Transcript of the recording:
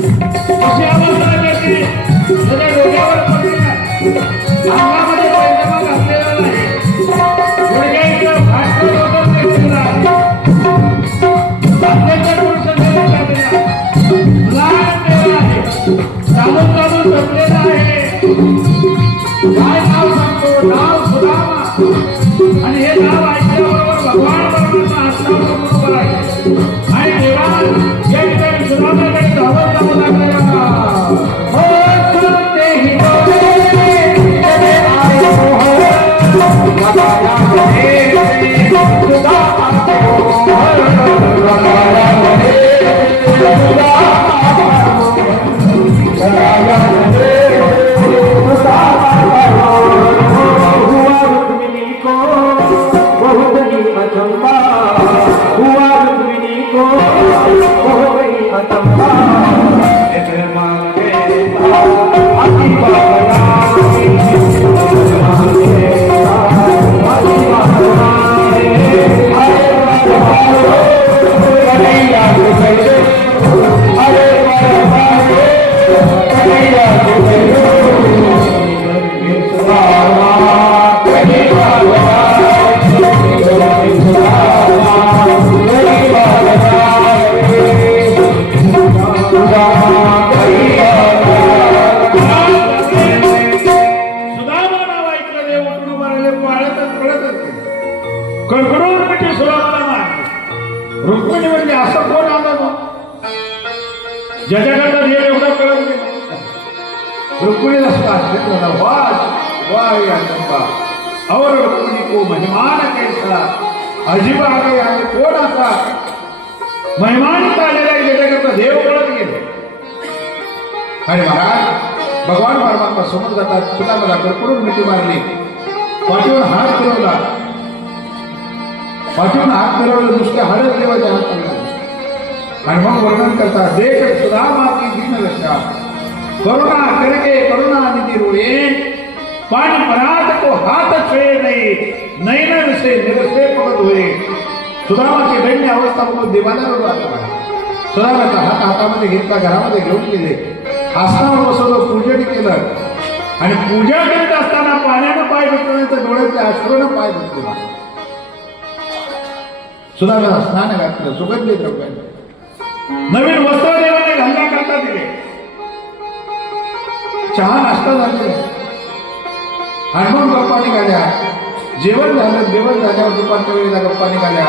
अशी अवस्था त्याची त्याच्या डोक्यावर पडली नाही, अंगामध्ये पैजामा घातलेला नाही, गुडघ्याचं फाटकं डोकं पेटलेलं आहे, बांधलेलं पुरुष देव काढलेला लहान देव आहे, चालून चालून जपलेला आहे. काय नाव सांगतो? नाव सुदामा. आणि हे नाव ऐकल्याबरोबर भगवान बरोबर बरोबर आहे. आणि देवा या ठिकाणी सुदामाकडे धावत जाऊ लागलेला हो सुनतेही रुक्मिणी म्हणजे असं कोण आलं मग ज्याच्याकडनं देव एवढा कळत नाही. रुक्मिणी असता और रुक्मिणी को महिमान कैसा अजिबा आहे कोण असा महिमानित आलेला आहे ज्याच्याकडनं देव कळत गेले. आणि महाराज भगवान परमात्मा समोर जातात. तुला मला कडकडून मिठी मारली, पाठीवर हात फिरवला, पाठवून हात फिरवलं, नुसत्या हळद देवाच्या हात फिरवलं. आणि मग वर्णन करतात देख सुदामा की दीनदशा करुणा करके करुणा निधि रोए पाणी परात को हात छळे नाही नैन विषय निरसे पडत होय. सुदामाची दैन्य अवस्था बघून देवाला रडू आला. सुदामाचा हात हातामध्ये घेतला, घरामध्ये घेऊन गेले, आसनावर बसवलं, पूजन केलं. आणि पूजा करीत असताना पाण्यानं पाय धुतलं तर डोळ्याच्या अश्रूनं पाय धुतला. सुदामाला स्नान घातलं, सुगंधी द्रव्याने नवीन वस्त्र देवाने घालण्याकरता दिले. चहा नाश्ता झाले आणि मग गप्पा निघाल्या. जेवण झालं, जेवण झाल्यावर दुपारच्या वेळेला गप्पा निघाल्या.